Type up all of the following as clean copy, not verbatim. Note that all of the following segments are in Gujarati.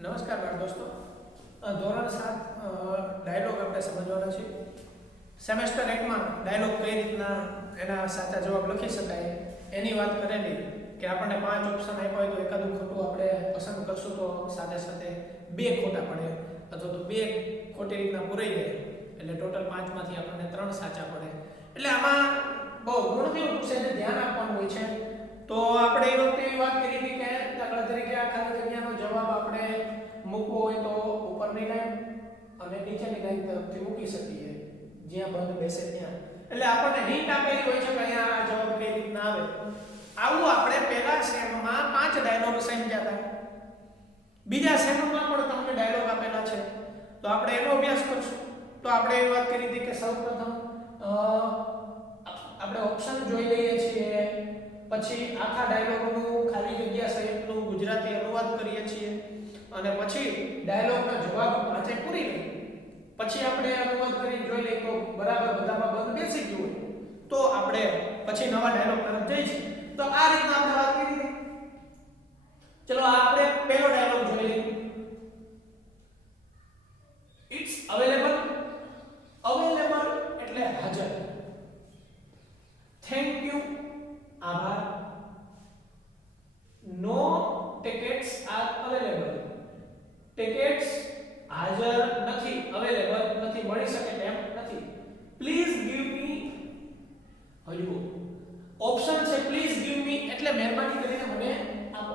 નમસ્કાર બાળ દોસ્તો, ધોરણ 7 ડાયલોગ આપણે સમજવાના છે. સેમેસ્ટર 1 માં ડાયલોગ કઈ રીતના એના સાચા જવાબ લખી શકાય એની વાત કરેલી કે આપણને 5 ઓપ્શન આપ્યા હોય તો એકાદું ખોટું આપણે પસંદ કરશું તો સાથે સાથે 2 ખોટા પડે અથવા તો 2 ખોટી રીતના પૂરાઈ જાય એટલે ટોટલ 5 માંથી આપણને 3 સાચા પડે. એટલે આમાં બહુ ગુણથી પૂછે છે, ધ્યાન આપવાનું હોય છે. તો આપણે એ વખતે એવી વાત કરી હતી કે દાખલા તરીકે આ ખાલી જગ્યાનો જવાબ આપણે મૂકવો હોય તો ઉપરની લાઈન અને નીચેની લાઈન તરફથી મૂકી શકીએ જ્યાં બંધ બેસે ત્યાં. એટલે આપણને હિન્ટ આપેલી હોય છે કે અહીંયા આ જવાબ કઈ રીતના આવે. આવું આપણે પહેલા સેમમાં 5 ડાયલોગ સમજ્યા હતા. બીજા સેમમાં પણ તમને ડાયલોગ આપેલા છે તો આપણે એનો અભ્યાસ કરશું. તો આપણે એ વાત કરી હતી કે સૌપ્રથમ આપણે ઓપ્શન જોઈ લઈએ છીએ, પછી આખા ડાયલોગનું ખાલી જગ્યા સહિતનું ગુજરાતી અનુવાદ કરીએ છીએ અને પછી ડાયલોગનો જવાબ વાંચે પૂરી લઈએ. પછી આપણે અનુવાદ કરીને જોઈ લઈએ તો બરાબર બધામાં બંધ બેસી ગયું હોય તો આપણે પછી નવા ડાયલોગ તરફ જઈશું. તો આ રીતના આપણે વાત કરી હતી. ચલો આપણે પહેલો ડાયલોગ જોઈ લઈએ. It's available. અવેલેબલ એટલે હાજર. થેન્ક યુ આભાર. નો ટિકિટ્સ આર અવેલેબલ. ટિકિટ્સ હાજર નથી, અવેલેબલ નથી, મળી શકે તેમ નથી. પ્લીઝ ગીવ મી. હજુ ઓપ્શન છે પ્લીઝ ગીવ મી એટલે મહેરબાની કરીને મને આપો.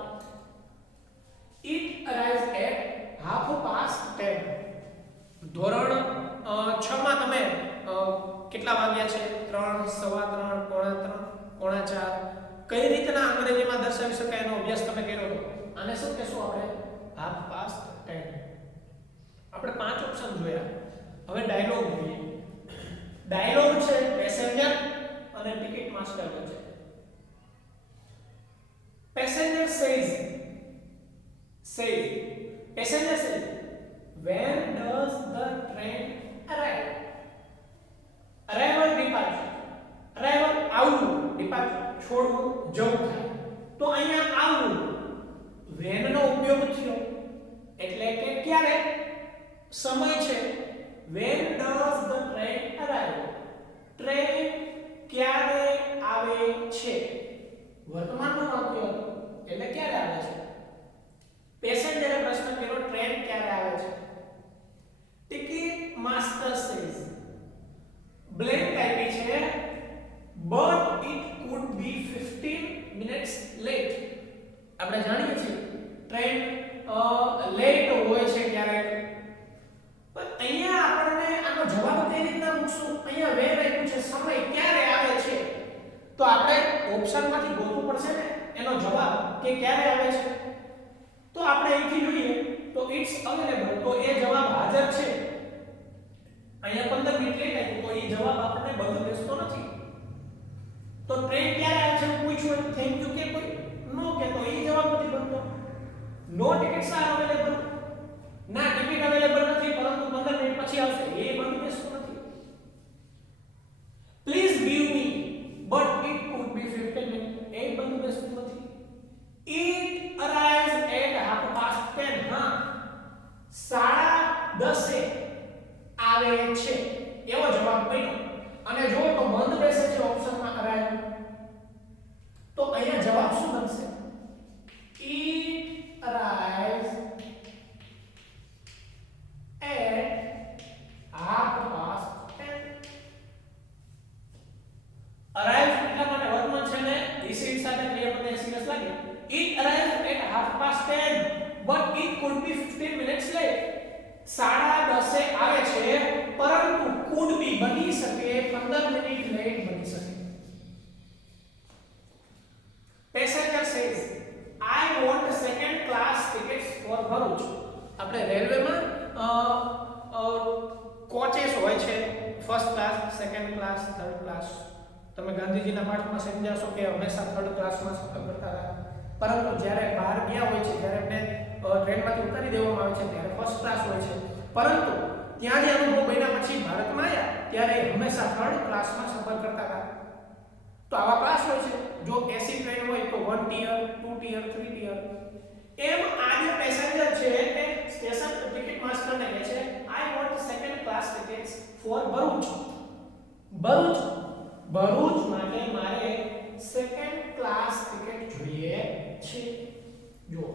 It arrives at 10:30. ધોરણ 6 માં તમે કેટલા વાગ્યા છે? 3, 3:15, 3:45, 4 કઈ રીતના અંગ્રેજીમાં દર્શાવી શકાય એનો અભ્યાસ તમે કર્યો હતો. આને શું કહેશું આપણે? 10:30. આપણે 5 ઓપ્શન જોયા. હવે ડાયલોગ જોઈએ. ડાયલોગ છે પેસેન્જર અને ટિકિટ માસ્ટર વચ્ચે. Passenger says passenger says when does the train arrive? Arrival departure. Arrival આવવું, departure છોડવું, જવું થાય. તો અહીંયા આવવું when નો ઉપયોગ થયો એટલે કે ક્યારે સમય છે. when does the train arrive? Train ક્યારે આવે છે? વર્તમાનનું વાક્ય એટલે ક્યારે આવે છે. પેસેન્જરે પ્રશ્ન કર્યો ટ્રેન ક્યારે આવે છે. ટિકિટ માસ્ટર સેઝ બ્લેન્ક આપી છે but it could be 15 minutes late. આપણે જાણીએ છીએ ટ્રેન લેટ હોય છે ક્યારેક. પણ અહીંયા આપણને આનો જવાબ કઈ રીતના મૂકશું? અહીંયા વેર આપ્યું છે સમય ક્યારે આવે છે તો આપણે ઓપ્શનમાંથી ગોતવું પડશે ને એનો જવાબ કે ક્યારે આવે છે. તો આપણે અહીંથી જોઈએ તો ઇટ્સ અવેલેબલ તો એ જવાબ હાજર છે. અહીંયા 15 મિનિટ લેટ આવ્યું તો એ જવાબ આપણને બંધ બેસતો નથી. તો ટ્રેન ક્યારે આવે છે પૂછ્યું થેન્ક યુ કે કોઈ નો કે તો એ જવાબ નથી બનતો. નો ટિકિટ્સ આર અવેલેબલ ના ટિકિટ અવેલેબલ નથી પરંતુ 15 મિનિટ પછી આવશે એ બંધ બેસતો નથી. Please give me but it could be 15 minute એ બંધ બેસતું નથી. It arrives at 10:30. હા 10:30 આવે છે એવો જવાબ બન્યો. અને જો તો બંધ બેસે છે ઓપ્શનમાં arrive તો અહીંયા જવાબ શું બનશે? It arrives at 10:30. arrive એટલા માટે વર્તમાન છે ને રિસીવ સાથે ક્રિયાપદ સીરીયસ લાગે. It arrives at 10:30 but it could be 15 minutes late. 10:30 આવે છે પરંતુ could be બની શકે 15 મિનિટ લેટ બની શકે. Passenger says I want second class tickets for Bharuch. આપણે રેલવેમાં કોચેસ હોય છે first class, second class, third class. તમે ગાંધીજીના પાઠમાં સમજાશો કે હંમેશા થર્ડ ક્લાસમાં સફર કરતા હતા પરંતુ જ્યારે બહાર ગયા હોય છે જ્યારે એમને ટ્રેનમાંથી ઉતારી દેવામાં આવે છે ત્યારે ફર્સ્ટ ક્લાસ હોય છે. પરંતુ ત્યાં જે અનુભવ બન્યા પછી ભારતમાં આવ્યા ત્યારે હંમેશા થર્ડ ક્લાસમાં સફર કરતા હતા. તો આવા ક્લાસ હોય છે. જો એસી ટ્રેન હોય તો 1 ટિયર, 2 ટિયર, 3 ટિયર. એમ આ જે પેસેન્જર છે એ સ્ટેશન ટિકિટ માસ્ટરને કહે છે I want second class tickets for Bharuch. Bharuch માટે મારે સેકન્ડ ક્લાસ ટિકિટ જોઈએ છે. જો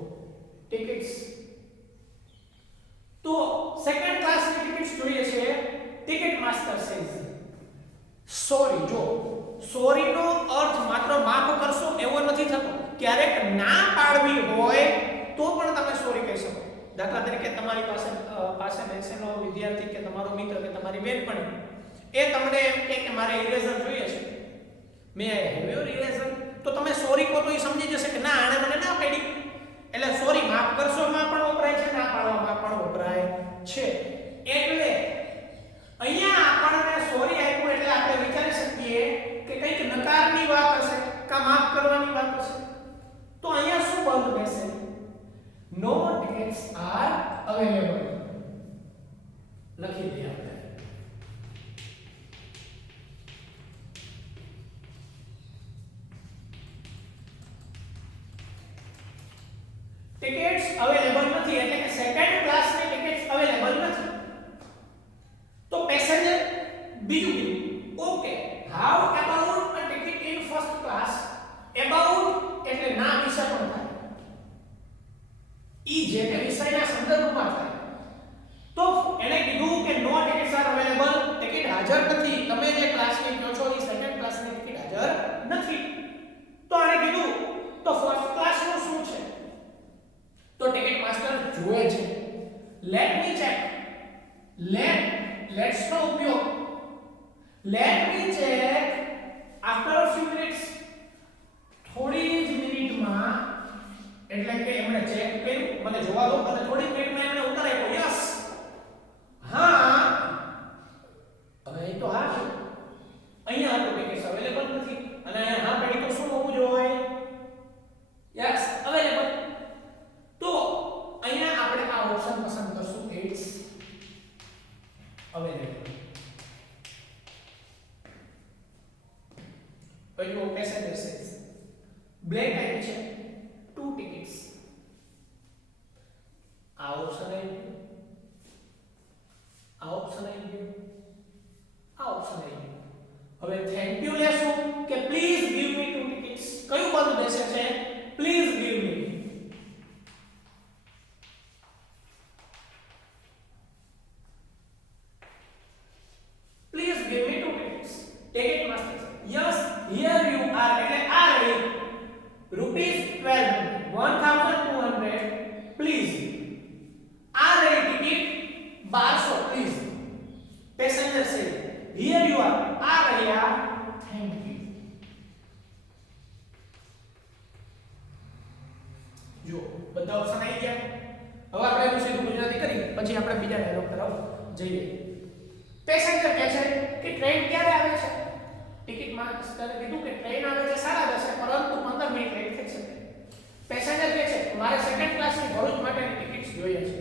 ટિકિટ્સ તો સેકન્ડ ક્લાસ ની ટિકિટ્સ જોઈએ છે. Ticket master says sorry. જો સોરી નો અર્થ માત્ર માફ કરશો એવો નથી થતો. ક્યારેક ના પાડવી હોય તો પણ તમે સોરી કહી શકો. દાખલા તરીકે તમારી પાસે બેસેલો વિદ્યાર્થી કે તમારો મિત્ર કે તમારી બેનપણી એ તમને એમ કહે કે મારે ઇરેઝર જોઈએ છે, મે આઈ હેવ યોર ઇરેઝર, તો તમે સોરી કહો તો એ સમજી જશે કે ના આણે મને ના પાડી. એટલે સોરી માફ કરશો માં પણ વપરાય છે, ના પાડવામાં પણ વપરાય છે. એટલે અહીંયા આપણને સોરી આપ્યું એટલે આપણે વિચારી શકીએ કે કંઈક નકારની વાત હશે કા માફ કરવાની વાત હશે. તો અહીંયા શું બંધ બેસે? નો ટિકિટ્સ આર અવેલેબલ લખી દઈએ આપણે. ટિકિટ્સ અવેલેબલ નથી એટલે કે સેકન્ડ ક્લાસની ટિકિટ્સ અવેલેબલ નથી. તો પેસેન્જર બીજું કીધું okay how about a ticket in first class. About એટલે ના વિશે પણ થાય, ઈ જે તે વિષયના સંદર્ભમાં થાય. તો એને કીધું કે નો ટિકિટ્સ આર અવેલેબલ, ટિકિટ હાજર નથી. તમે જે ક્લાસની કહો છો એ સેકન્ડ ક્લાસની ટિકિટ હાજર નથી. તો આને કીધું તો ફર્સ્ટ ક્લાસનું શું છે? તો ટિકિટ માસ્ટર જોવે છે. Let me check. લેટ્સ નો ઉપયોગ. Let me check after a few minutes. થોડી જ મિનિટમાં એટલે કે એમણે ચેક કર્યું, મને જોવા દો, અને થોડી મિનિટમાં એમણે ઉત્તર આપ્યો યસ. હા હવે એ તો હા છે. અહીંયા તો ટિકિટ્સ અવેલેબલ નથી અને અહીંયા હા પડી તો શું હોવું જોઈએ? Yes available. તો અહીંયા આપણે આ ઓપ્શન પસંદ કરશું ઇટ્સ અવેલેબલ. પહેલું પેસેન્જર સેઝ બ્લેક આઈ છે 2 ટિકિટ્સ. આ ઓપ્શન આવી ગયું, આ ઓપ્શન આવી ગયું, આ ઓપ્શન આવી ગયું. હવે થેન્ક યુ લેશું કે પ્લીઝ ગીવ મી 2 ટિકિટ્સ. કયું બંધ બેસે છે? Please give me. Ticket master. Yes, here you are. એટલે આ રહી રૂપીસ 1200 પ્લીઝ. આ રહી ટિકિટ 1200 પ્લીઝ. પેસેન્જર સે here you are. આ રહ્યા થેન્ક યુ. જો બધા ઓપ્શન આવી ગયા. હવે આપણે એનું સીધું ગુજરાતી કરી પછી આપણે બીજા ડાયલોગ તરફ જઈએ. પેસેન્જર કહે છે કે ટ્રેન ક્યારે આવે છે? ટિકિટ માસ્ટરે કીધું કે ટ્રેન આવે છે 10:30 પરંતુ 15 મિનિટ લેટ થઈ શકે. પેસેન્જર કહે છે મારે સેકન્ડ ક્લાસની ભરૂચ માટેની ટિકિટ્સ જોઈએ છે.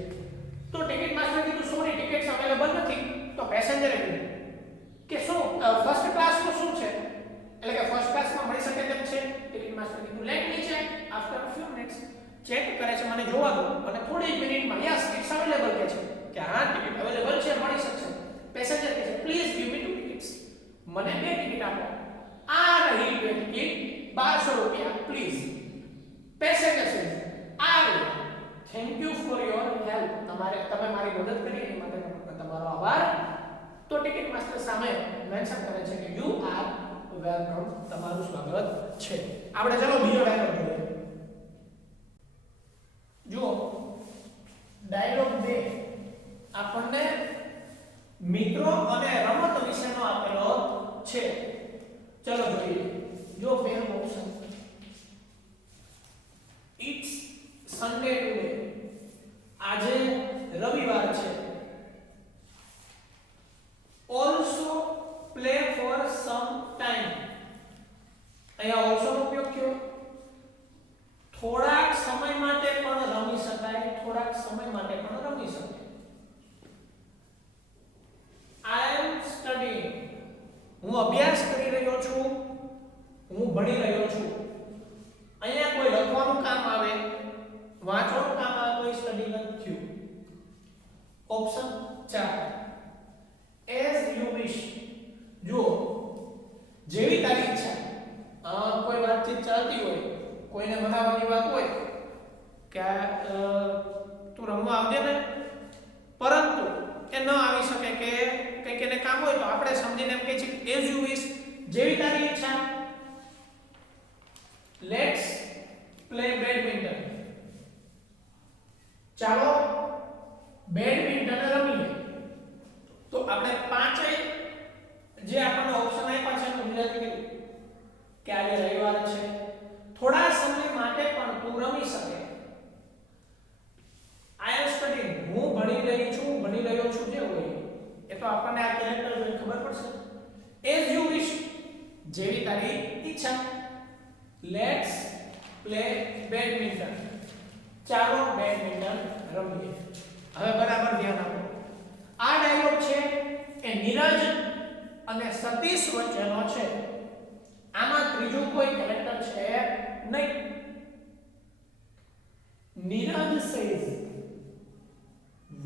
તો ટિકિટ માસ્ટરે કીધું સોરી ટિકિટ્સ અવેલેબલ નથી. તો પેસેન્જરે કીધું કે શું ફર્સ્ટ ક્લાસનું શું છે? એટલે કે ફર્સ્ટ ક્લાસમાં મળી શકે તેમ છે. ટિકિટ માસ્ટર કીધું let me check after a few minutes. Check કરે છે, મને જોવા દો, અને થોડી મિનિટમાં યસ ઇટ્સ અવેલેબલ કહે છે કે હા ટિકિટ અવેલેબલ છે, મળી શકશે. પેસેન્જર કહે છે પ્લીઝ ગીવ મી 2 ટિકિટ્સ. મને 2 ટિકિટ આપો. આ રહી 2 ટિકિટ 1200 રૂપિયા પ્લીઝ. પેસેન્જર છે આ thank you for your help. તમે મારી મદદ કરી એ માટે તમારો આભાર. તો ટિકિટ માસ્ટર સામે મેન્શન કરે છે કે યુ આર વેલકમ, તમારું સ્વાગત છે. આપણે ચાલો બીજો ડાયલોગ જોઈએ. જુઓ ડાયલોગ 2 આપણને મિત્રો અને રમત વિશેનો આપેલો છે. ચલો જોઈએ. જો પહેલું ઓપ્શન ઇટ્સ સન્ડે ટુડે. આજે રવિવાર છે. Also play for some time. અહીંયા ઓલસો નો ઉપયોગ થયો. થોડાક સમય માટે પણ રમી શકાય, થોડાક સમય માટે પણ રમી શકાય. I am studying. હું અભ્યાસ કરી રહ્યો છું, હું ભણી રહ્યો છું. અહીંયા કોઈ લખવાનું કામ આવે, વાંચવાનું કામ આવે તો સ્ટડી નથી થયું. Option 4 as you wish. જો જેવી તારી ઈચ્છા, કોઈ વાતચીત ચાલતી હોય, કોઈને મનાવવાની વાત હોય કે તું રમવા આવજે ને, પરંતુ એ ન આવી શકે કે કંઈક એને કામ હોય તો આપણે સમજીને એમ કહે છે એઝ યુ વિશ, જેવી તારી ઈચ્છા. Let's play badminton. ચાલો બેડમિન્ટન રમીએ. તો આપણે પાંચેય જે આપણને ઓપ્શન આપ્યા છે ગુજરાતી કે આજે રવિવાર છે, થોડા સમય માટે પણ તું રમી શકે. આઈ એમ સ્ટડીંગ, હું ભણી રહી છું, ભણી રહ્યો છું, જે હોય એ તો આપણને આ કેરેક્ટર જોઈને ખબર પડશે. એઝ યુ વિશ, જેવી તારી ઈચ્છા. લેટ્સ પ્લે બેડમિન્ટન, ચાલો બેડમિન્ટન રમીએ. હવે બરાબર ધ્યાન આપો. આ ડાયલોગ છે એ નીરજ અને સતીશ વચ્ચેનો છે. આમાં ત્રીજું કોઈ કેરેક્ટર છે નહીં. Neeraj says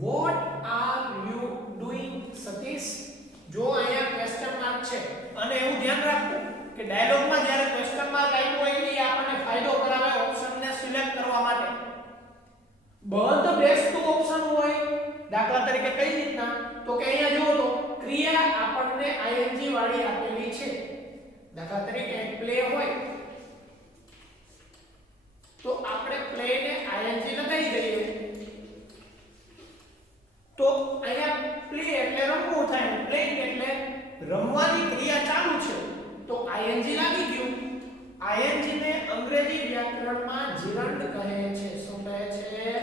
what are you doing Satish. જો અહીંયા ક્વેશ્ચન માર્ક છે અને એવું ધ્યાન રાખવું કે ડાયલોગમાં જ્યારે ક્વેશ્ચન માર્ક આવ્યું હોય એ આપણને ફાયદો કરાવે ઓપ્શનને સિલેક્ટ કરવા માટે. બંધ બેસતું ઓપ્શન હોય, દાખલા તરીકે કઈ રીતના, તો કે અહીંયા જુઓ તો ક્રિયા આપણને આઈએનજી વાળી આપેલી છે. દાખલા તરીકે પ્લે હોય તો આપણે પ્લે ને આઈએનજી લગાવી દઈએ તો અહીંયા પ્લે એટલે રમવું થાય, પ્લેઇંગ એટલે રમવાની ક્રિયા ચાલુ છે તો આઈએનજી લાગી ગયું. આઈએનજી ને અંગ્રેજી વ્યાકરણમાં જીરંડ કહે છે. શું કહે છે?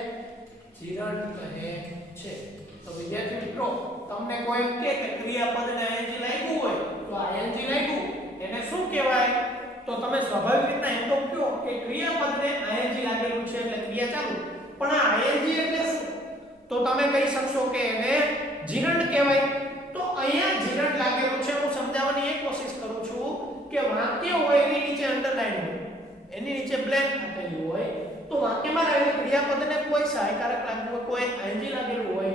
જીરંડ કહે છે. તો વિદ્યાર્થી મિત્રો, તમને કોઈ કહે કે ક્રિયાપદને આઈએનજી લાગ્યું હોય તો આઈએનજી લાગ્યું એને શું કહેવાય? તો તમે સ્વાભાવિક રીતના એમ તો કહો કે ક્રિયાપદને આઈએનજી લાગેલું છે એટલે ક્રિયા ચાલુ. પણ આ આઈએનજી એટલે શું? તો તમે કહી શકશો કે એને જીરંડ કહેવાય. તો અહીંયા જીરંડ લાગેલું છે. હું સમજાવવાની એક કોશિશ કરું છું કે વાક્ય હોય એની નીચે અંડરલાઈન હોય, એની નીચે બ્લેન્ક આપેલું હોય, તો વાક્યમાં રહેલું ક્રિયાપદને કોઈ સહાયકારક લાગતું હોય, કોઈ આઈએનજી લાગેલું હોય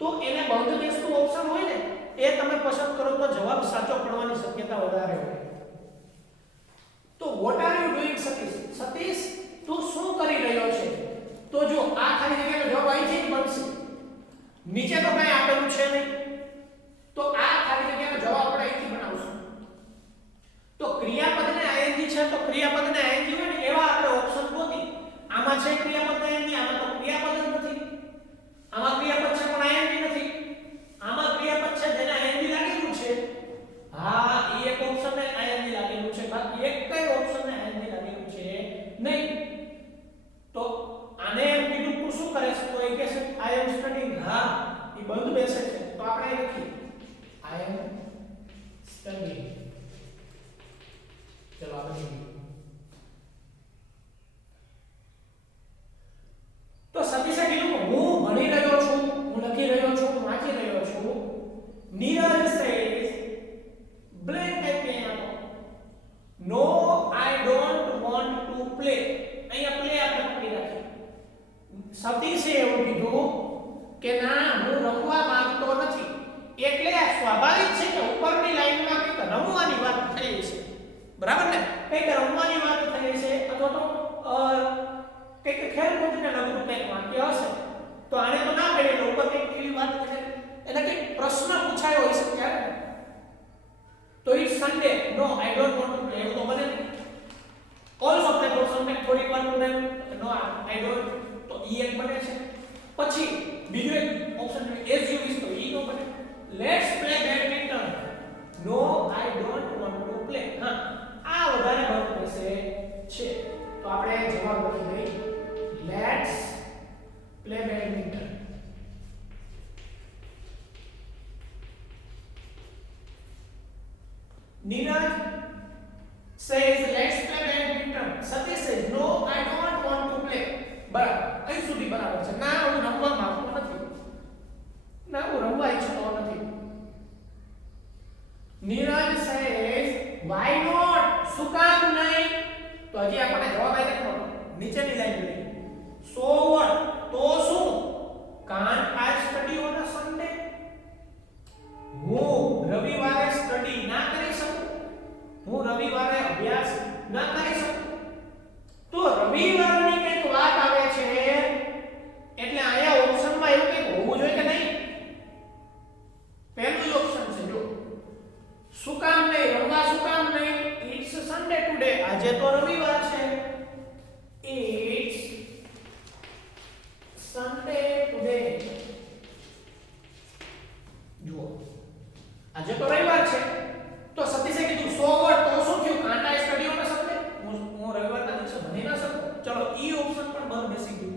તો એને બંધ બેસતું ઓપ્શન હોય ને એ તમે પસંદ કરો તો જવાબ સાચો પડવાની શક્યતા વધારે હોય. તો what are you doing Satish? Satish તું શું કરી રહ્યો છે? તો જો આ ખાલી જગ્યાનો જવાબ આવી જાય બનશે. નીચે તો કઈ આપેલું છે નહીં તો આ ખાલી જગ્યાનો જવાબ આપણે અહીંથી બનાવશું. તો ક્રિયાપદને આઈએનજી છે તો ક્રિયાપદને આઈએનજી હોય ને એવા આપણે ઓપ્શન ગોતી. આમાં છે ક્રિયાપદ આઈએનજી, આમાં તો ક્રિયાપદ જ નથી. આમાં ક્રિયાપદ છે પણ આઈએનજી નથી. આમાં ક્રિયાપદ છે જેને આઈએનજી લાગેલું છે. હા, એ એક ઓપ્શનને આઈએનજી લાગેલું છે, બાકી એક કઈ ઓપ્શનને આઈએનજી લાગેલું છે નહીં. તો આને એમ કીધું તું શું કરે છે? તો એ કહે છે આઈ એમ સ્ટડીંગ. હા, એ બંધ બેસે છે તો આપણે લખીએ આઈ એમ સ્ટડીંગ. ચલો આગળ. તો સતીશે કીધું હું ભણી રહ્યો છું, હું લખી રહ્યો છું, હું વાંચી રહ્યો છું. Neeraj says blank piano. No, I don't want to play. અહીંયા પ્લે આપણે પકડી રાખી. સતીશે એવું કીધું કે ના, હું રમવા માંગતો નથી. એટલે આ સ્વાભાવિક છે કે ઉપરની લાઈનમાં કંઈક રમવાની વાત થઈ છે, બરાબર ને? કંઈક રમવાની વાત થઈ છે અથવા તો કંઈક ખેલકૂદને લગતું કંઈક વાક્ય હશે. તો આને તો ના કહીએ, ઉપર કંઈક એવી વાત છે એટલે કંઈક પ્રશ્ન પૂછાયો હોય છે ત્યારે. તો it's Sunday. No, I don't want to play. એવું તો બને નહીં. Also play for some time, થોડીક વાર મને નો આઈ ડોન્ટ, તો ઈ એક બને છે. પછી બીજો એક ઓપ્શન એઝ યુ વિશ, તો ઈ નો બને. Let's play badminton. No, I don't want to play. હા, આ વધારે બંધ બેસે છે તો આપણે જવાબ લખી દઈએ let's play badminton. Neeraj says let's play badminton. Satish says no, I don't want to play. બરાબર, અહીં સુધી બરાબર છે. ના, હું રમવા માંગતો નથી. ના, હું રમવા ઈચ્છતો નથી. Neeraj says why not? શું કામ નહીં? તો હજી આપણે જવાબ આવી ગયો. નીચેની લાઈન લઈ. So what? તો શું? Can't I study on a ના કરી શકું. તો રવિવારની કંઈક વાત આવે છે એટલે આયા ઓપ્શનમાં એવું કંઈક હોવું જોઈએ કે નહીં? પહેલું જ ઓપ્શન છે જો. શું કામ નહીં રમવા, શું કામ નહીં? ઇટ્સ સન્ડે ટુડે, આજે તો રવિવાર છે. It's Sunday today. જુઓ આજે તો રવિવાર છે તો સતીશે કીધું 100 વર્ડ તો શું થયું? કાંટા સ્ટડીઓ ના શકતે હું રવિવારના દિવસે ભણી ના શકું. ચલો ઈ ઓપ્શન પણ બહાર બેસી ગયું.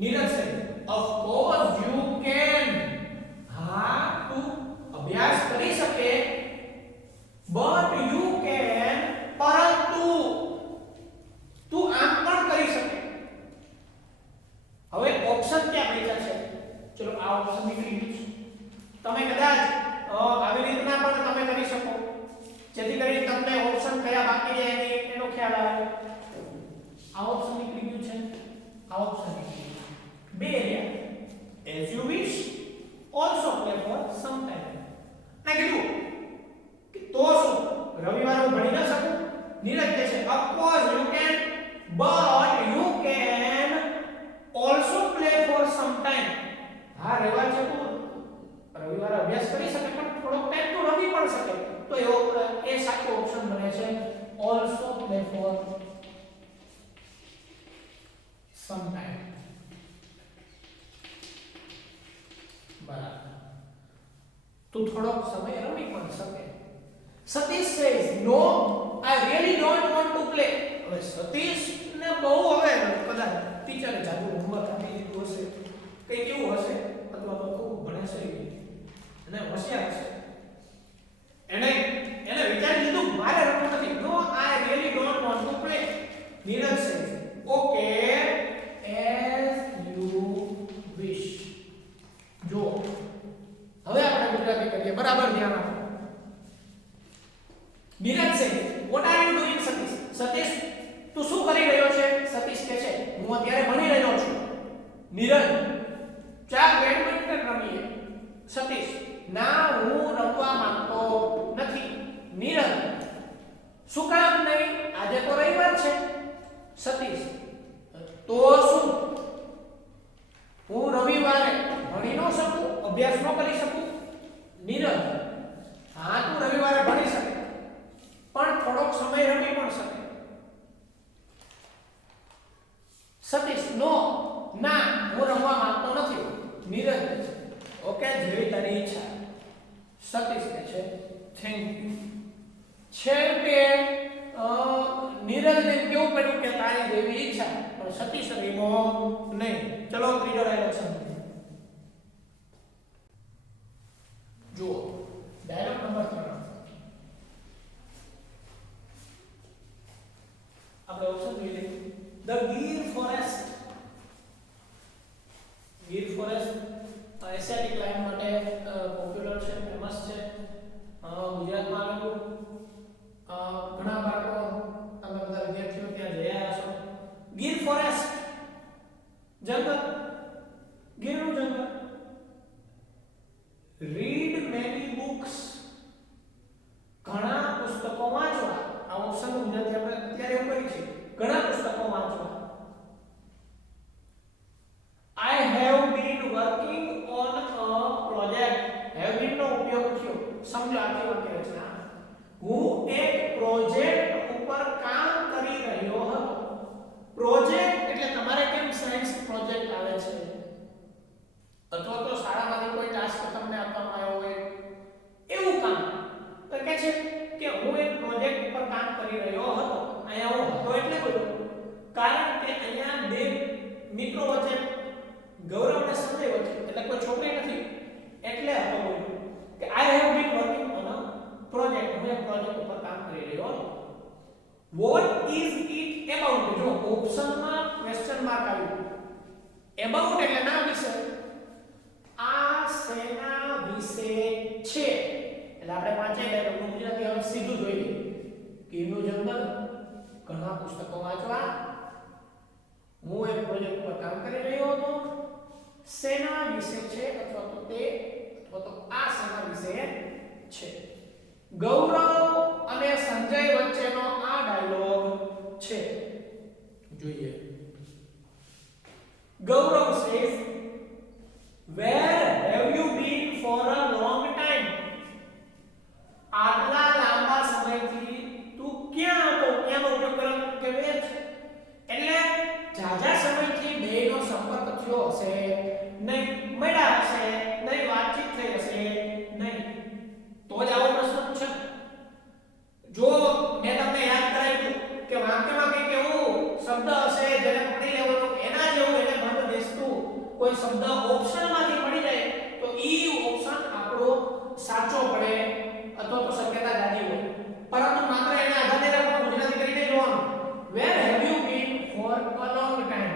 નીરજ છે ઓફ કોર્સ યુ કેન. હા તું અભ્યાસ કરી શકે બટ યુ કેન, પરંતુ તું આમ પણ કરી શકે. હવે ઓપ્શન ક્યાં બેઠા છે? ચલો આ ઓપ્શન નીકળી ગયું છે. તમે કદાચ આવી રીતના પણ તમે કરી શકો જેથી કરીને તમને ઓપ્શન કયા બાકી છે એનો ખ્યાલ આવે. આ ઓપ્શન નીકળી ગયું છે, આ ઓપ્શન નીકળી ગયું. બે રહ્યા. as you wish also play for some time. ના કીધું કે તો શું રવિવારે હું ભણી ના શકું? નીરજ કહે છે of course you can but you can also play for some time. હા રવિવાર છે તો રવિવારે અભ્યાસ કરી શકે પણ થોડોક ટાઈમ તો રમી પણ શકે. તો એ સાચો ઓપ્શન બને છે also play for some time. બરાબર. તું થોડોક સમય રમી પણ શકે. Satish says no I really don't want to play. હવે સતીશ ને બહુ હવે કદાચ ટીચરે જાદુ હોમવર્ક આપી દીધું હશે, કંઈ કેવું હશે, અથવા તો ખૂબ ભણે છે અને હોશિયાર છે. એને વિચારી લીધું મારે રમવું નથી. No I really don't want to play. Neeraj છે ઓકે એઝ યુ વિશ. જો હવે આપણે ગુજરાતી કરીએ, બરાબર ધ્યાન આપો. નીરજ છે what are you doing Satish. Satish તું શું કરી રહ્યો છે? સતીશ કહે છે હું અત્યારે ભણી રહ્યો છું. નીરજ ચાલ બેડમિન્ટન રમીએ. સતીશ ના હું રમવા માંગતો નથી. નીરજ શું કામ નહીં? આજે તો રવિવાર છે. સતીશ તો શું હું રવિવારે ભણી ન શકું, અભ્યાસ ન કરી શકું? નીરજ હા તું રવિવારે ભણી શકે પણ થોડોક સમય રમી પણ શકે. સતીશ નો ના હું રમવા માંગતો નથી. નીરજ ઓકે જેવી તારી ઈચ્છા. સતીશ કહે છે થેન્ક યુ. છેવટે નીરજને કેવું પડ્યું કે તારી જેવી ઈચ્છા, પણ સતીશ રીમો નહીં. ચલો ત્રીજો ડાયલોગ સમજો. જુઓ ડાયલોગ નંબર 3. આપણે ઓપ્શન જોઈ લઈએ. The Gir forest. Gir forest Asiatic lion માટે પોપ્યુલર છે, ફેમસ છે. ગુજરાતમાં આવેલું. ઘણા બાળકો તમે બધા વિદ્યાર્થીઓ ત્યાં જઈ આવ્યા છો. ગીર ફોરેસ્ટ જંગલ, ગીરનું જંગલ. રીડ મેની બુક્સ, ઘણા પુસ્તકો વાંચવા. આ ઓપ્શન ગુજરાતી આપણે અત્યારે એવું કરી છે ઘણા પુસ્તકો વાંચવા. I have been working on a project. have been નો ઉપયોગ થયો. સમજો આખી વાક્ય રચના. હું એક પ્રોજેક્ટ ઉપર કામ કરી રહ્યો હતો. પ્રોજેક્ટ એટલે તમારે કેમ સાયન્સ પ્રોજેક્ટ આવે છે અથવા તો શાળામાંથી કોઈ ટાસ્ક તમને આપવામાં આવ્યો હોય એવું કામ. તો કહે છે કે હું એક પ્રોજેક્ટ ઉપર કામ કરી રહ્યો હતો. અહીંયા હું હતો એટલે બોલ્યો કારણ કે અહીંયા બે મિત્રો વચ્ચે ગૌરવ અને સંજય વચ્ચે એટલે કોઈ છોકરી નથી એટલે હતો બોલ્યો કે આઈ have been working on a project. હું એક પ્રોજેક્ટ ઉપર કામ કરી રહ્યો હતો. What is it about? જો ઓપ્શનમાં ક્વેશ્ચન માર્ક આવ્યું. અબાઉટ એટલે ના વિશે. આ શેના વિશે છે? એટલે આપણે પાંચે ડાયલોગનું ગુજરાતી હવે સીધું જોઈ લઈએ. ગીરનું જંગલ, ઘણા પુસ્તકો વાંચવા, હું એક પ્રોજેક્ટ પર કામ કરી રહ્યો હતો, શેના વિશે છે અથવા તો આ શેના વિશે છે. ગૌરવ અને અને સંજય વચ્ચેનો આ ડાયલોગ છે. જોઈએ. ગૌરવ says, where have you been for a long time? આટલા લાંબા સમયથી તું ક્યાં હતો? ક્યાંનો ઉપયોગ કરવાનો કે where છે એટલે જાજા સમયથી બેનો સંપર્ક થયો હશે નહીં, મળ્યા હશે નહીં, વાતચીત થઈ હશે નહીં, તો જ આવો પ્રશ્ન પૂછે. જો મેં તમને યાદ કરાવ્યું કે વાક્યમાં કંઈક એવું શબ્દ હશે જેને પકડી લેવાનો એના જેવું એને બંધ બેસતું કોઈ શબ્દ ઓપ્શનમાંથી મળી જાય તો ઈ ઓપ્શન આપણો સાચો પડે અથવા તો શક્યતા જાજી હોય. પરંતુ માત્ર એને આધારે રાખવાનું, ગુજરાતી કરીને જોવાનું. where have you been for a long time?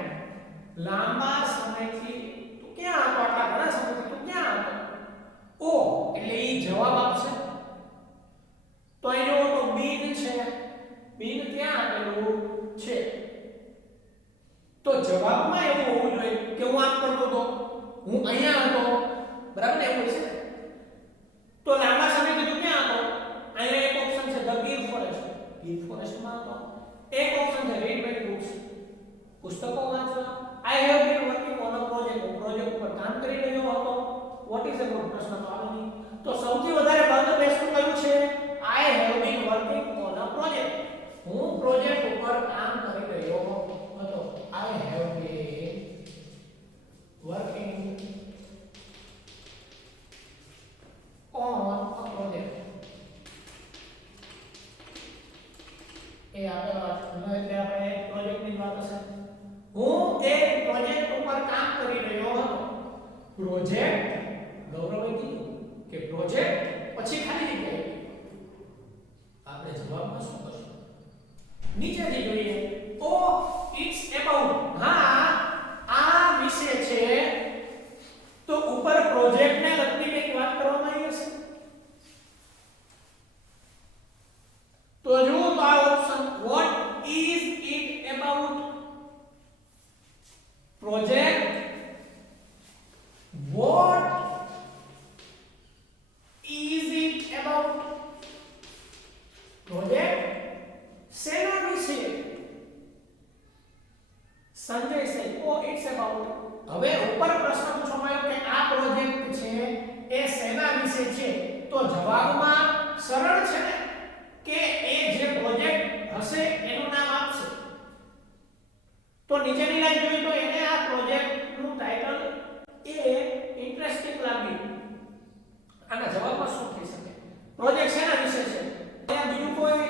લાંબા સમયથી તું ક્યાં હતો? આટલા ઘણા સમયથી તું ક્યાં હતો? ઓ એટલે ઈ જવાબ આપશે. તો એનો તો બીન છે, બીન ક્યાં આપેલું છે? તો જવાબમાં એવું હોવું જોઈએ કે હું આમ કરતો હતો, હું અહીંયા હતો, બરાબર ને? એવું છે. તો લાંબા સમયથી તું ક્યાં હતો? અહીંયા એક ઓપ્શન છે ધ ગીર ફોરેસ્ટ, ગીર ફોરેસ્ટમાં હતો. એક ઓપ્શન છે રીડ મેની બુક્સ, પુસ્તકો વાંચવા. આઈ have been working on a project, project ઉપર કામ કરી રહ્યો હતો. વોટ ઇઝ અબાઉટ પ્રશ્ન તો આવો નહીં. તો સૌથી વધારે બંધ બેસતું કયું છે? I have been working on a project, હું પ્રોજેક્ટ ઉપર કામ કરી રહ્યો હતો. I have been working on a project. એ આપણે એટલે આપણે પ્રોજેક્ટની વાત હશે. હું એક પ્રોજેક્ટ ઉપર કામ કરી રહ્યો હતો. પ્રોજેક્ટ ગૌરવે કીધું કે પ્રોજેક્ટ પછી ખાલી જગ્યા. આપણે જવાબમાં શું કરશું? નીચેથી જોઈએ. ઓ ઇટ્સ અબાઉટ, હા આ વિશે છે. તો ઉપર પ્રોજેક્ટને લગતી કંઈક વાત કરવામાં આવી હશે. તો જો આ option what is it about? Project what is it about? Project શેના વિશે? સંજય સે ઓ ઇટ્સ અબાઉટ. હવે ઉપર પ્રશ્ન પૂછવામાં આવ્યો કે આ પ્રોજેક્ટ છે એ શેના વિશે છે? તો જવાબમાં સરળ છે ને કે એ જે પ્રોજેક્ટ હશે એનું નામ આપશે. તો નીચેની લાઈન જોઈએ તો એને આ પ્રોજેક્ટનું ટાઇટલ એ ઇન્ટરેસ્ટિંગ લાગ્યું. આના જવાબમાં શું થઈ શકે? પ્રોજેક્ટ શેના વિશે છે? ત્યાં બીજું કોઈ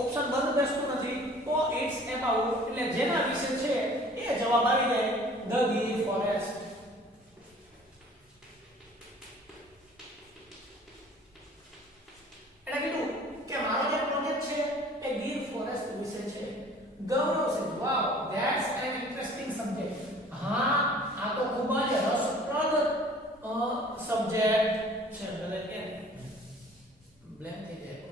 ઓપ્શન બંધ બેસતું નથી. તો ઇટ્સ અબાઉટ એટલે જેના વિશે છે એ જવાબ આવી જાય ધ ગીર ફોરેસ્ટ. એટલે કીધું કે મારો જે પ્રોજેક્ટ છે એ ગીર ફોરેસ્ટ વિશે છે. ગૌરવ છે વાવ ધેટ્સ એન ઇન્ટરેસ્ટિંગ સબ્જેક્ટ. હા આ તો ખૂબ જ રસપ્રદ સબ્જેક્ટ છે. એટલે કે બ્લેન્ક થઈ જાય.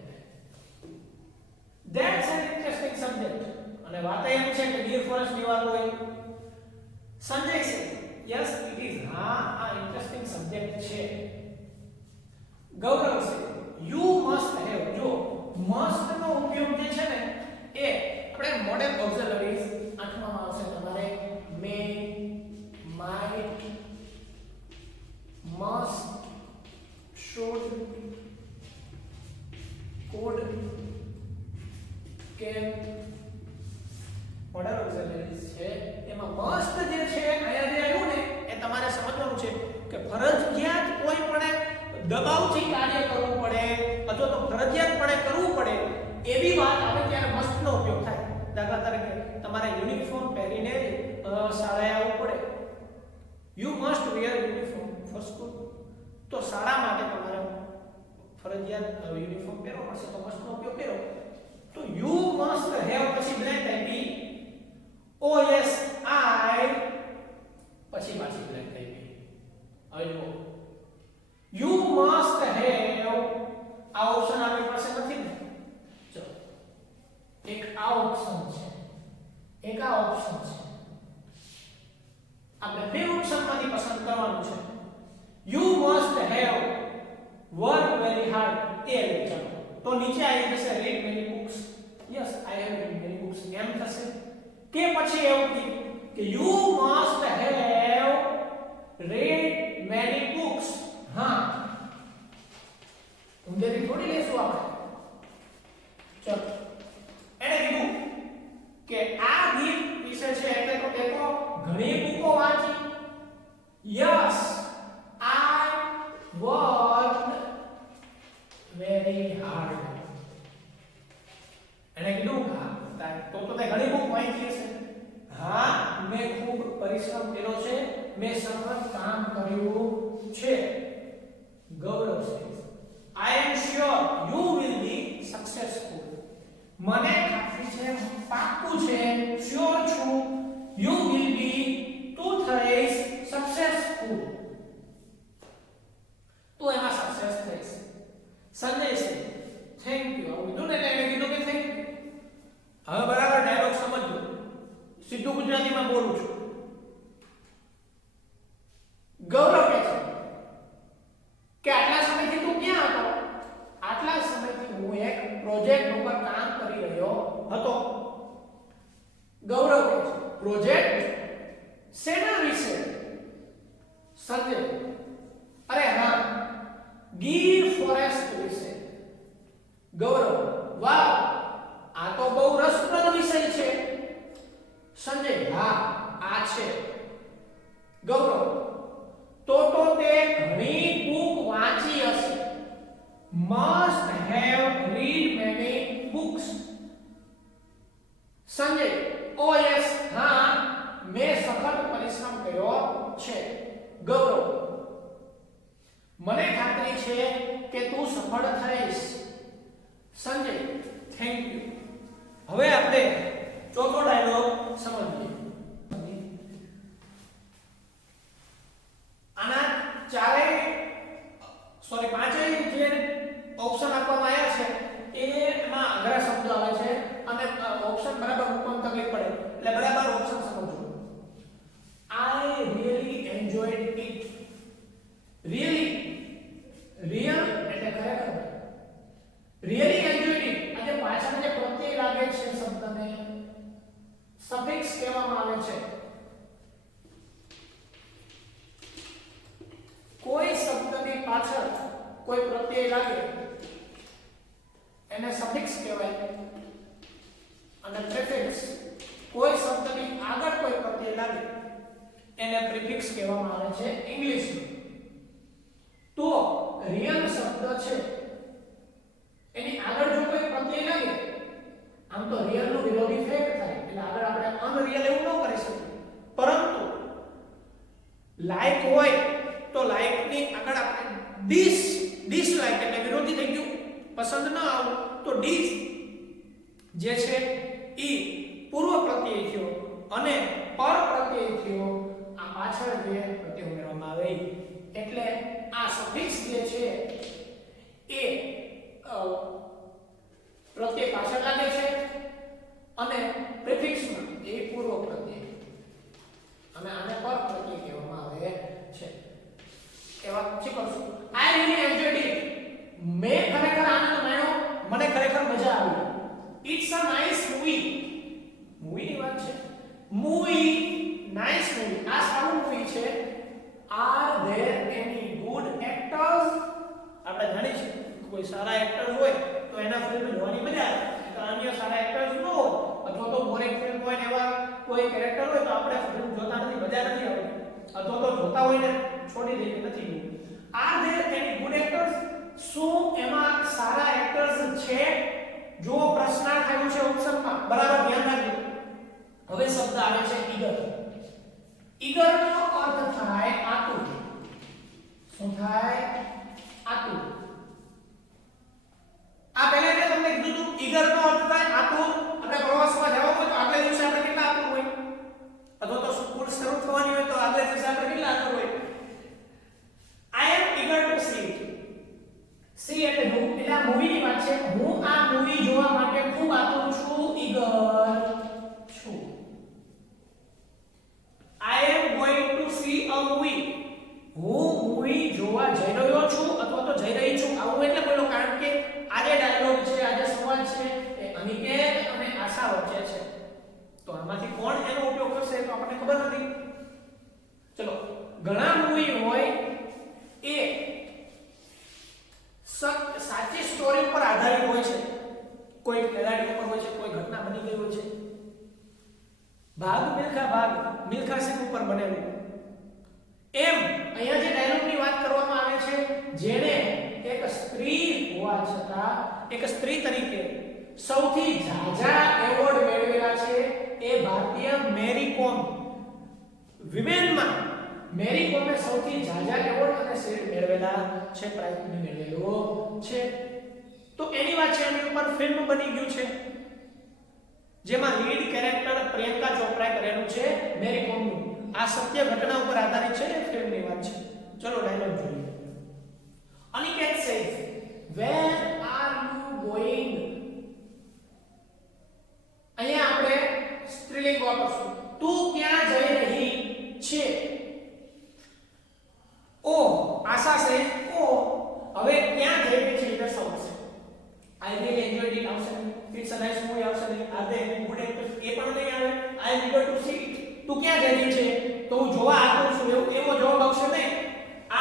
That's an interesting subject. અને વાત એમ છે કે ગીર ફોરેસ્ટ ની વાત હોય. સંજય છે યસ ઇટ ઇઝ, હા આ ઇન્ટરેસ્ટિંગ સબ્જેક્ટ છે. ગૌરવ છે યુ મસ્ટ હેવ. જો મસ્ટ નો ઉપયોગ જે છે ને એ આપણે મોડેલ ઓક્સિલરીઝ આઠમામાં આવશે તમારે may, might, must, should, could, can modal auxiliaries છે. એમાં મસ્ટ જે છે અહીંયા જે આવ્યું ને એ તમારે સમજવાનું છે કે ફરજિયાત કોઈ પણ દબાવથી કાર્ય કરવું પડે અથવા તો ફરજિયાતપણે કરવું પડે એવી વાત આવે ત્યારે મસ્ટ નો ઉપયોગ થાય. દાખલા તરીકે તમારે યુનિફોર્મ પહેરીને શાળાએ આવવું પડે. You must wear uniform for school. તો શાળા માટે તમારે ફરજિયાત યુનિફોર્મ પહેરવો પડશે તો મસ્ટ નો ઉપયોગ કર્યો. તો યુ મસ્ટ હેવ પછી બ્લેન્ક આપી. ઓ યસ આઈ પછી પાછી બ્લેન્ક આપી. હવે જુઓ યુ મસ્ટ હેવ આ ઓપ્શન આપણી પાસે નથી ને. ચલો એક આ ઓપ્શન છે, એક આ ઓપ્શન છે. આપણે બે ઓપ્શનમાંથી પસંદ કરવાનું છે. You must have work very hard. એ ચલો તો નીચે આવી જશે read many books. Yes, I have read many books. એમ થશે કે પછી એવું કીધું કે you must have read many books. હા ઊંધેથી થોડી લેશું આપણે. ચલો એને કીધું કે આ ગીત વિશે છે એટલે તો દેખો ઘણી બુકો વાંચી. Yes, I worked very hard. એને કીધું હા તો તે ઘણી બુક વાંચી હશે. હા મેં ખૂબ પરિશ્રમ કર્યો છે, મેં સખત કામ કર્યું છે. ગૌરવ says I am sure you will be successful. મને ખાતરી છે, પાક્કું છે, શ્યોર છું, you will be તું થઈશ successful. તું એમાં સક્સેસ થઈશ. સંજય છે થેન્ક યુ. આવું કીધું ને એટલે કીધું કે થેન્ક યુ. હવે બરાબર ડાયલોગ સમજજો. સીધું ગુજરાતીમાં બોલું છું. ગૌરવ કહે છે કે આટલા સમયથી તું ક્યાં હતો? આટલા સમયથી હું એક પ્રોજેક્ટ ઉપર કામ કરી રહ્યો હતો. ગૌરવ કહે છે પ્રોજેક્ટ શેના વિશે? સંજય અરે હા ગીર ફોરેસ્ટ વિશે. ગૌરવ વાહ આ તો બહુ રસપ્રદ વિષય છે. સંજય હા આ છે. ગૌરવ તો તે ઘણી બુક વાંચી હશે. must have read many books. Sanjay O yes હા મેં સખત પરિશ્રમ કર્યો છે. ગૌરવ મને ખાતરી છે કે તું સફળ થઈશ. Sanjay thank you. હવે આપણે ચોથો ડાયલોગ સમજીએ. આના પાંચેય જે ઓપ્શન આપવામાં આવ્યા છે એમાં અઘરા શબ્દો આવે છે અને ઓપ્શન બરાબર મૂકવામાં તકલીફ પડે એટલે બરાબર ઓપ્શન સમજો. I really enjoyed it. Really real એટલે ખરેખર. really enjoyed it આજે પાછળ જે પ્રત્યય લાગે છે શબ્દને સફિક્સ કહેવામાં આવે છે. કોઈ શબ્દની પાછળ કોઈ પ્રત્યય લાગે એને સફિક્સ કહેવાય અને પ્રિફિક્સ કોઈ શબ્દની આગળ કોઈ પ્રત્યય લાગે એને પ્રિફિક્સ કહેવામાં આવે છે ઇંગ્લિશમાં. તો રિયલ શબ્દ છે એની આગળ જો કોઈ પ્રત્યય લાગે આમ તો રિયલ નું વિરોધી ફેક્ટ થાય એટલે આગળ આપણે અનરિયલ એવું ન કરી શકીએ. પરંતુ લાઈક હોય તો લાઈક ની આગળ આપણે ડિસલાઈક એટલે વિરોધી થઈ ગયું, પસંદ ન આવું તો ડિસ જે છે ઈ પૂર્વ પ્રત્યય થયો અને પર પ્રત્યય થયો. આ પાછળ જે પ્રત્યય ઉમેરવામાં આવે એટલે આ સફિક્સ જે છે એ પ્રત્યય પાછળ લાગે છે અને પ્રિફિક્સમાં એ પૂર્વ પ્રત્યય અને આને પર પ્રત્યય કહેવામાં આવે છે. કેવા છે કરશું I really enjoyed it. મેં ખરેખર આનંદ માણ્યો, મને ખરેખર મજા આવી. It's a nice movie. Movie ની વાત છે. મૂવી નાઇસ મૂવી આ સારું મૂવી છે. Are there any good actors? આપણે જાણીએ છીએ કોઈ સારા એક્ટર્સ હોય તો એના ફિલ્મ જોવાની મજા આવે. તો અન્ય સારા એક્ટર્સ ન હોય અથવા તો બોરિંગ ફિલ્મ હોય ને એવા કોઈ કેરેક્ટર હોય તો આપણે ફિલ્મ જોતા નથી, મજા નથી આવતી અથવા તો જોતા હોય ને છોડી દઈએ નથી. Are there any good actors? શું એમાં સારા એક્ટર્સ છે? જો પ્રશ્નાર્થ આવ્યું છે ઓપ્શનમાં બરાબર ધ્યાન રાખજો. હવે શબ્દ આવે છે ઈગર. ઈગર નો અર્થ થાય આતુર. શું થાય? આતુર. આ પહેલા મેં તમને કીધું હતું ઈગર નો અર્થ થાય આતુર. આપણે પ્રવાસમાં જવા હોય તો આગલા દિવસે આપણે કેટલા આતુર હોય અથવા તો સ્કૂલ શરૂ થવાની હોય તો આગલા દિવસે આપણે કેટલા આતુર હોય. I am eager to see it. See એટલે હું પેલા મૂવી ની વાત છે. હું આ મૂવી જોવા માટે ખૂબ આતુર છું. આશા વચ્ચે છે. તો આમાંથી કોણ એનો ઉપયોગ કરશે તો આપણને ખબર નથી. ચલો, ઘણા મૂવી હોય એ સાચી સ્ટોરી ઉપર આધારિત હોય છે. કોઈ ખેલાડી ઉપર હોય છે, કોઈ ઘટના બની ગઈ હોય છે. ભાગ મિલ્ખા સિંહ ઉપર બનેલું. એમ અહીંયા જે ડાયલોગની વાત કરવામાં આવે છે, જેને એક સ્ત્રી હોવા છતાં એક સ્ત્રી તરીકે સૌથી ઝાઝા એવોર્ડ મેળવેલા છે એ ભારતીય મેરી કોમ. વિમેનમાં મેરી કોમે સૌથી ઝાઝા એવોર્ડ અને શિલ્ડ મેળવેલા છે, પ્રાઇઝ મેળવેલો છે. તો એની વાત છે, એની ઉપર ફિલ્મ બની ગયું છે જેમાં લીડ કેરેક્ટર પ્રિયંકા ચોપરાએ કરેલું છે મેરી કોમનું. આ સત્ય ઘટના ઉપર આધારિત છે ને ફિલ્મની વાત છે. ચલો ડાયલોગ જોઈએ. Aniket says, where are you going? અહીંયા આપણે સ્ત્રીલિંગ વાપરશું. તું ક્યાં જઈ રહી છે? ઓ આશા સેઝ, ઓ હવે ક્યાં જઈ રહી છે એ દર્શાવશે. I really enjoyed it આવશે. It's a nice movie આવશે. Are they good actors? એ પણ નહીં આવે. I am eager to see it. તું ક્યાં જઈ રહી છે? તો હું જોવા આતુર છું. એવો જવાબ આવશે નહીં.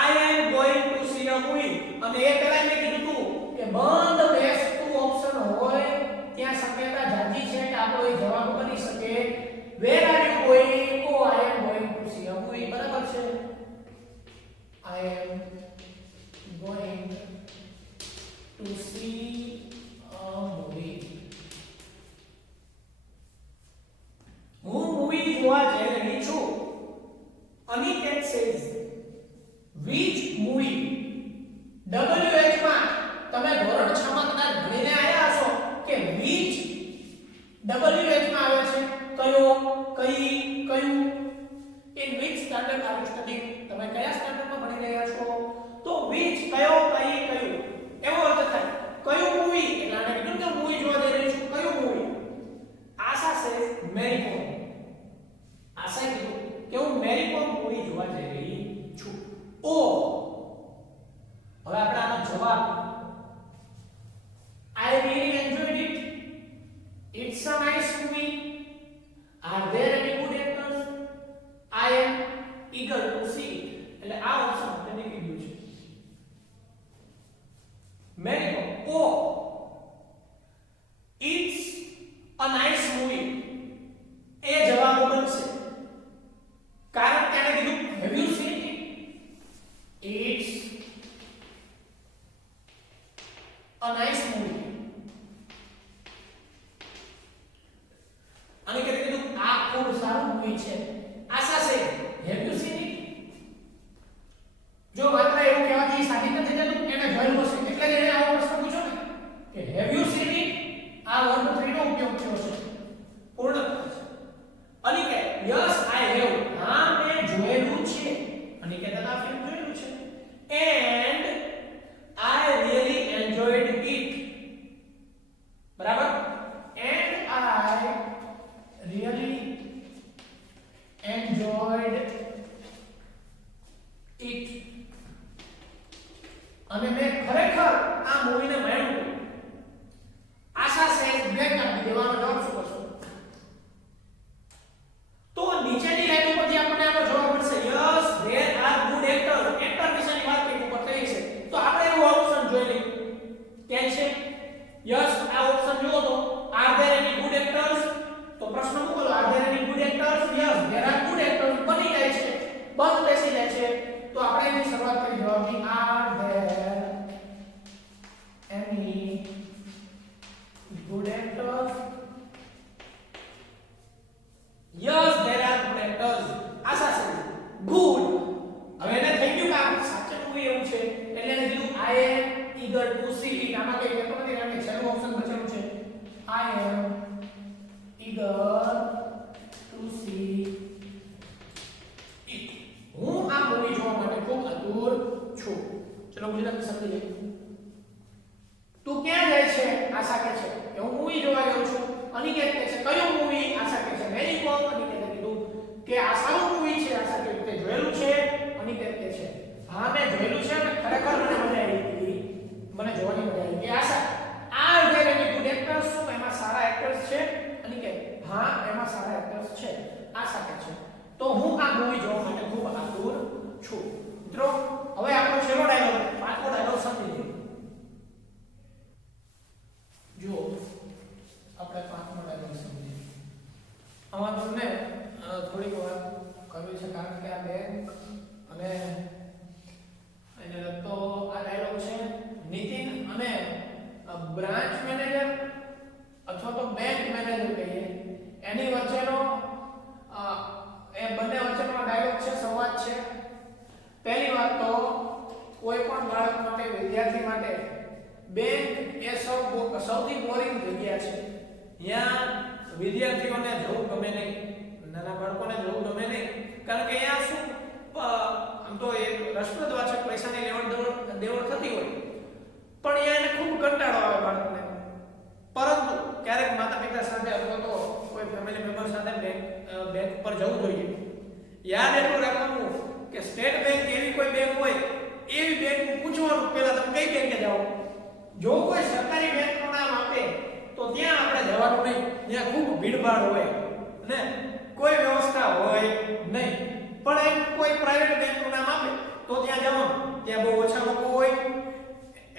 I am going to see a movie. અને એ પહેલા મેં કીધું તું કે બંધ બેસતું ઓપ્શન હોય ત્યાં શક્યતા જાજી છે કે આપણો એ જવાબ બની શકે. Where are you going? Oh, I am going to see a movie. બરાબર છે. I am going to see a movie. હું મૂવી જોવા જઈ રહી છું. Aniket says, which movie? WH માં તમે ધોરણ 6 માં કદાચ ભણીને આવ્યા હશો કે which WH માં આવે છે કયો, કઈ, કયું. in which standard are you studying? તમે કયા સ્ટાન્ડર્ડમાં ભણી રહ્યા છો? તો which કયો, કઈ, કયું એવો અર્થ થાય. કયું મૂવી એટલે આને કીધું કે મૂવી જોવા જઈ રહી છું. કયું મૂવી? આશા સેઝ મેરી કોમ. આશા કીધું કે હું મેરી કોમ મૂવી જોવા જઈ રહી છું. ઓ હવે આપણે આનો જવાબ I really enjoyed it. It's a nice movie. Are there any good actors? I am eager to see it. એટલે આ ઓપ્શન આપણે નીકળી ગયું છે. મેરી કોમ. ઓ it's a nice movie. એ જવાબ બનશે. કારણ કે આને કીધું have you seen it? It's a nice movie. અને કે કીધું આ ખૂબ સારું મૂવી છે. આશા છે have you seen it? જો માત્ર એવું કહેવાથી સાબિત નથી થતું એને જોયેલું હશે. એટલે જ એને આવો પ્રશ્ન પૂછો ને કે have you seen it? આ 1 2 3 નો ઉપયોગ થયો છે. પૂર્ણ અનિકેત yes I have. હા મેં જોયેલું છે. અનિકેત આ ફિલ્મ જોયેલું છે. and I really enjoyed it. બરાબર. and I really enjoyed it. અને મેં ખરેખર આ મૂવીને માણ્યું. આશા સેઝ બ્રેક આપી દેવાનો જવાબ શું હશે? તો નીચેની લાઈન ઉપરથી આપણને આનો જવાબ મળશે yes there are good actors. Actor વિશેની વાત કઈ ઉપર થઈ છે તો આપણે એવો ઓપ્શન જોઈ લઈએ. ક્યાં છે? યસ આ ઓપ્શન જુઓ તો are there any good actors? તો પ્રશ્ન મૂકો are there any good actors? Yes there are good actors બની જાય છે. બંધ બેસી જાય છે. તો આપણે એની શરૂઆત કરી જવાબની are there any good actors? Yes, there are good actors. આશા છે good. હવે એને થઈ ગયું કામ. સાચું મૂવી એવું છે એટલે એને કીધું I am eager to see it. આમાં કઈ લખો નથી કારણ કે છેલ્લું ઓપ્શન બચેલું છે. I am eager to see it. હું આ મૂવી જોવા માટે ખૂબ આતુર છું. ચલો ગુજરાતી સમજી લઈએ. તું ક્યાં જાય છે? આશા કહે છે કે હું મૂવી જોવા જાઉં છું. અનિકેત કહે છે કયું મૂવી? આશા કહે છે મેરી કોમ. અનિકેતે કીધું કે આ સારું મૂવી છે. આશા કહે તે જોયેલું છે. અનિકેત કહે છે હા મેં જોયેલું છે અને ખરેખર મને મજા આવી હતી. મને જોવાની મજા આવી. કે આશા are there any good actors? શું એમાં સારા એક્ટર્સ છે? હા એમાં સારા એક્ટર્સ છે, આ શકે છે. તો હું આ મૂવી જોવા માટે ખૂબ આતુર છું. મિત્રો હવે આપણો છેલ્લો ડાયલોગ, પાંચમો ડાયલોગ સમજી લઈએ. જો આપણે પાંચમો ડાયલોગ સમજીએ. આમાં તમને થોડીક વાત કરવી છે, કારણ કે આ બેંક અને એને લગતો આ ડાયલોગ છે. નીતિન અને બ્રાન્ચ મેનેજર અથવા તો બેંક મેનેજર કહીએ એની વચ્ચેનો એ બંને વચ્ચેનો ડાયલોગ છે, સંવાદ છે. પહેલી વાત તો કોઈ પણ બાળક માટે, વિદ્યાર્થી માટે બેંક એ સૌથી બોરિંગ જગ્યા છે. ત્યાં વિદ્યાર્થીઓને જવું ગમે નહીં, નાના બાળકોને જવું ગમે નહીં, કારણ કે અહીંયા શું આમ તો એક રસપ્રદ વાત છે, પૈસાની લેવડ દેવડ થતી હોય, પણ અહીંયા એને ખૂબ કંટાળો આવે બાળકને. પરંતુ ક્યારેક માતા પિતા સાથે અથવા તો કોઈ ફેમિલી મેમ્બર સાથે બેંક પર જવું જોઈએ. યાદ એટલું રાખવાનું કે સ્ટેટ બેંક એવી કોઈ બેંક હોય, એવી બેંકનું પૂછવાનું પહેલા તમે કઈ બેંકે જાઓ. જો કોઈ સરકારી બેંકનું નામ આપે તો ત્યાં આપણે જવાનું નહીં, ત્યાં ખૂબ ભીડભાડ હોય ને કોઈ વ્યવસ્થા હોય નહીં. પણ એમ કોઈ પ્રાઇવેટ બેંકનું નામ આપે તો ત્યાં જવાનું, ત્યાં બહુ ઓછા લોકો હોય,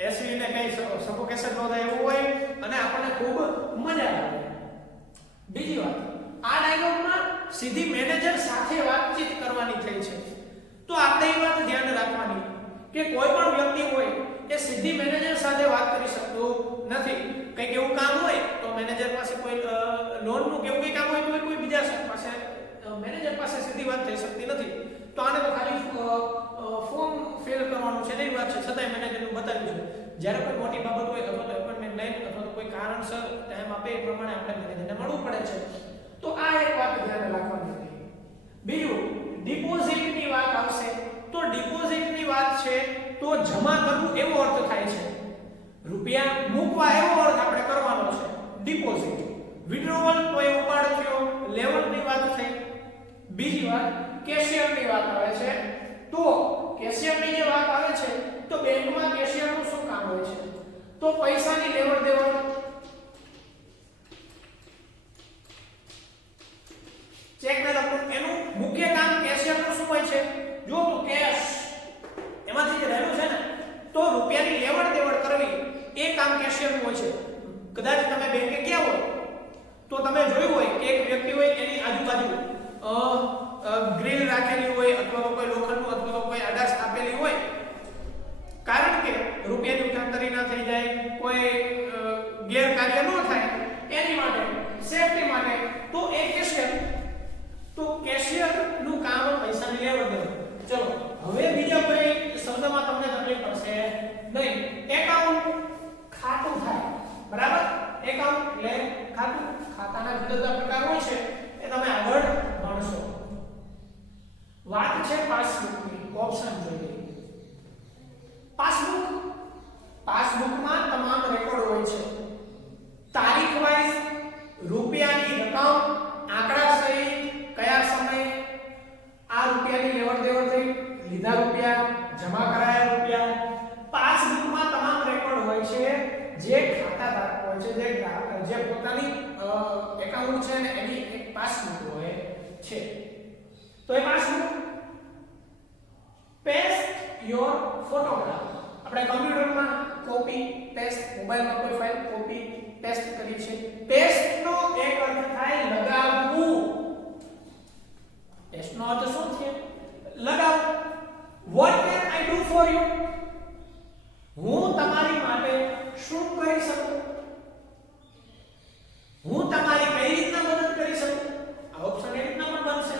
એસવી ને કઈ સફોકેશન ન થાય એવું હોય અને આપણને ખૂબ મજા આવે. બીજી વાત, આ ડાયલોગમાં સીધી મેનેજર સાથે વાતચીત કરવાની થઈ છે. તો આપણે એ વાત ધ્યાન રાખવાની કે કોઈ પણ વ્યક્તિ હોય એ સીધી મેનેજર સાથે વાત કરી શકતો નથી. કંઈક એવું કામ હોય તો મેનેજર પાસે કોઈ લોનનું કે એવું કંઈ કામ હોય તો કોઈ બીજા પાસે મેનેજર પાસે સીધી વાત થઈ શકતી નથી. તો આને તો ખાલી ફોર્મ ફિલ કરવાનું છે એની વાત છે, છતાંય મેનેજરનું બતાવ્યું છે. જ્યારે કોઈ મોટી બાબત હોય અથવા તો એપોઇન્ટમેન્ટ લઈને અથવા તો કોઈ કારણસર ટાઈમ આપે એ પ્રમાણે આપણે મેનેજરને મળવું પડે છે. તો આ એક વાત ધ્યાન રાખવાની હતી. બીજું, ડિપોઝિટની વાત આવશે તો ડિપોઝિટની વાત છે તો જમા કરવું એવો અર્થ થાય છે, રૂપિયા મૂકવા એવો અર્થ આપણે કરવાનો છે ડિપોઝિટ. વિથડ્રોવલ તો એ ઉપાડ થયો, લેવલની વાત થઈ. બીજી વાત, કેશિયરની વાત આવે છે તો કેશિયરની જે વાત આવે છે તો બેંકમાં કેશિયરનું શું કામ હોય છે? તો પૈસાની લેવડ દેવડ. ચેક મેળવવું એનું મુખ્ય કામ કેશિયરનું શું હોય છે? જો તો કેશ એમાંથી જે રહેલું છે ને તો રૂપિયાની લેવડ દેવડ કરવી એ કામ કેશિયરનું હોય છે. કદાચ તમે બેંકે ગયા હોય તો તમે જોયું હોય કે એક વ્યક્તિ હોય એની આજુબાજુ ગ્રીલ રાખેલી હોય અથવા તો કોઈ લોખંડનું અથવા તો કોઈ આડાશ આપેલી હોય, કારણ કે રૂપિયાની ઉઠાંતરી ના થઈ જાય, કોઈ ગેરકાર્ય ન થાય એની માટે, સેફટી માટે. તો એ કેશિયર, તો કેશિયરનું કામ પૈસાની લેવડ દેવડ. ચલો હવે બીજા કોઈ શબ્દમાં તમને તકલીફ પડશે નહીં. એકાઉન્ટ ખાતું થાય, બરાબર? એકાઉન્ટ એટલે ખાતું, ખાતાના જુદા જુદા પ્રકાર હોય છે એ તમે આગળ ભણશો. વાત છે પાસબુકની, ઓપ્શન જોઈએ. પાસબુકમાં તમામ રેકોર્ડ હોય છે, તારીખ વાઇઝ, રૂપિયાની રકમ, આંકડા સહિત, કયા સમયે આ રૂપિયાની લેવડ દેવડ થઈ, લીધા રૂપિયા, જમા કરાયા રૂપિયા. પાસબુકમાં તમામ રેકોર્ડ હોય છે જે ખાતાધારક હોય છે, જે પોતાની એકાઉન્ટ છે ને એની એક પાસબુક હોય છે. તો એ પાસબુક. Paste your photograph. આપણે કમ્પ્યુટરમાં કોપી પેસ્ટ, મોબાઈલમાં કોઈ ફાઇલ કોપી પેસ્ટ કરીએ છીએ. પેસ્ટનો એક અર્થ થાય લગાવવું. પેસ્ટનો અર્થ શું છે? લગાવવું. What can I do for you? હું તમારી માટે શું કરી શકું? હું તમારી કઈ રીતના મદદ કરી શકું? આ ઓપ્શન એ રીતના પણ બનશે.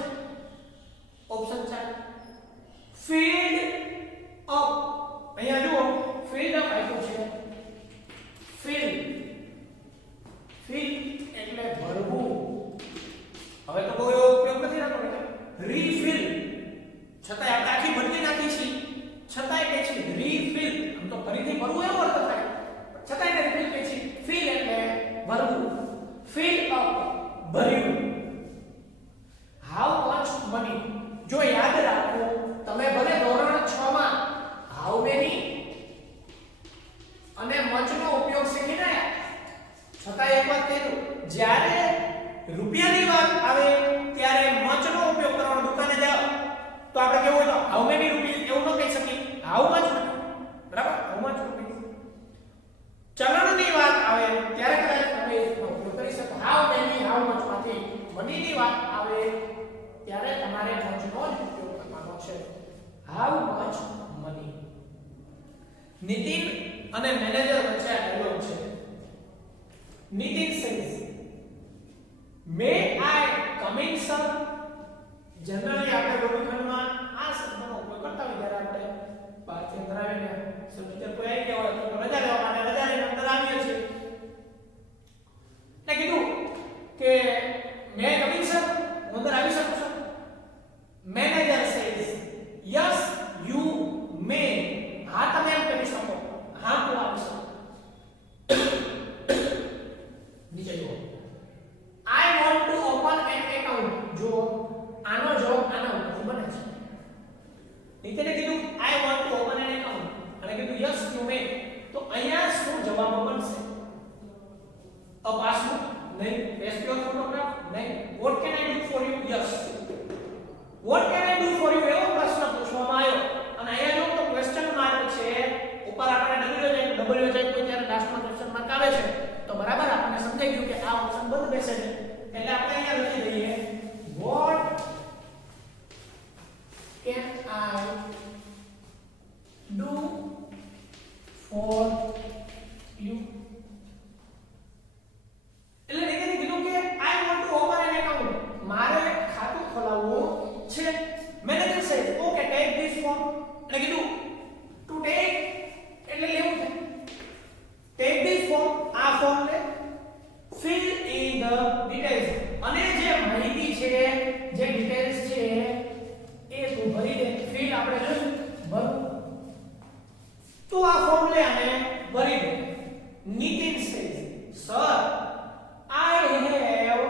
Option 4, feed up. અહીંયા જુઓ, ફીડ અપ આપ્યું છે. ફીલ એટલે ભરવું. હવે તો કોઈ ઉપયોગ નથી થતો ને. રીફિલ, છતાંય આપણે આખી બદલી નાખી છે, છતાંય કે છે રીફિલ. આમ તો ફરીથી ભરવું એવો અર્થ થાય, છતાંય રીફિલ કે છે. ફીલ એટલે ભરવું. ફીલ અપ, ભર્યું. How much money. જો યાદ રાખો, તમે ભલે ધોરણ 6 માં હાઉ મેની અને મચ નો ઉપયોગ શીખી ગયા, છતાં એક વાત કહેજો, જ્યારે રૂપિયાની વાત આવે ત્યારે મચનો ઉપયોગ કરવાનો. દુકાને જાઓ તો આપણે કેવું હોય તો હાઉ મેની રૂપીઝ એવું ન કહી શકીએ, હાઉ મચ મની, બરાબર, હાઉ મચ રૂપીઝ. ચલણની વાત આવે ત્યારે કદાચ તમે ઉપયોગ કરી શકો હાઉ મેની, હાઉ મચ માંથી. મનીની વાત આવે ત્યારે તમારે મચનો જ ઉપયોગ કરવાનો છે, હાઉ મચ મની. નીતિન અને મેનેજર વચ્ચે આ ડાયલોગ છે. Nitin says may I come in sir. Generally આપણે વર્ગખંડમાં આ શબ્દનો ઉપયોગ કરતા હોય જ્યારે આપણે બહારથી અંદર આવીને સબ્જેક્ટ કોઈ આવી ગયા હોય તો રજા લેવા માટે રજા લઈને અંદર આવીએ છીએ. એટલે કીધું કે મે કમ ઇન સર, હું અંદર આવી શકું છું. Manager says yes you may. હા તમે એમ કરી શકો, હા હું આવી શકું. નીચે જુઓ, I want to open an account. જો આનો જવાબ આના ઉપરથી બને છે. નીચેને કીધું I want to open an account અને કીધું yes you may. તો અહીંયા શું જવાબ બનશે? A passbook? નહીં. Paste your photograph? નહીં. What can I do for you? Yes. What can I do for you? એવો પ્રશ્ન પૂછવામાં આવ્યો અને અહીંયા જો તો ક્વેશ્ચન માર્ક છે. ઉપર આપણે W જાય કોઈ ત્યારે લાસ્ટમાં ક્વેશ્ચન માર્ક આવે છે તો બરાબર આપણને સમજાઈ ગયું કે આ ઓપ્શન બંધ બેસે છે. એટલે આપણે અહીંયા લખી દઈએ what can I do for you. એટલે એને કીધું કે I want to open an account. મારે ખાતું ખોલાવવું છે. Manager said okay take this form. એટલે કીધું to take એટલે લેવું છે. take this form, આ ફોર્મ ને fill in the details. અને જે માહિતી છે, જે ડિટેલ્સ છે એ તું ભરી દે. fill આપણે જોયું ભર. તો આ ફોર્મ લે અને ભરી દે. Nitin says sir I have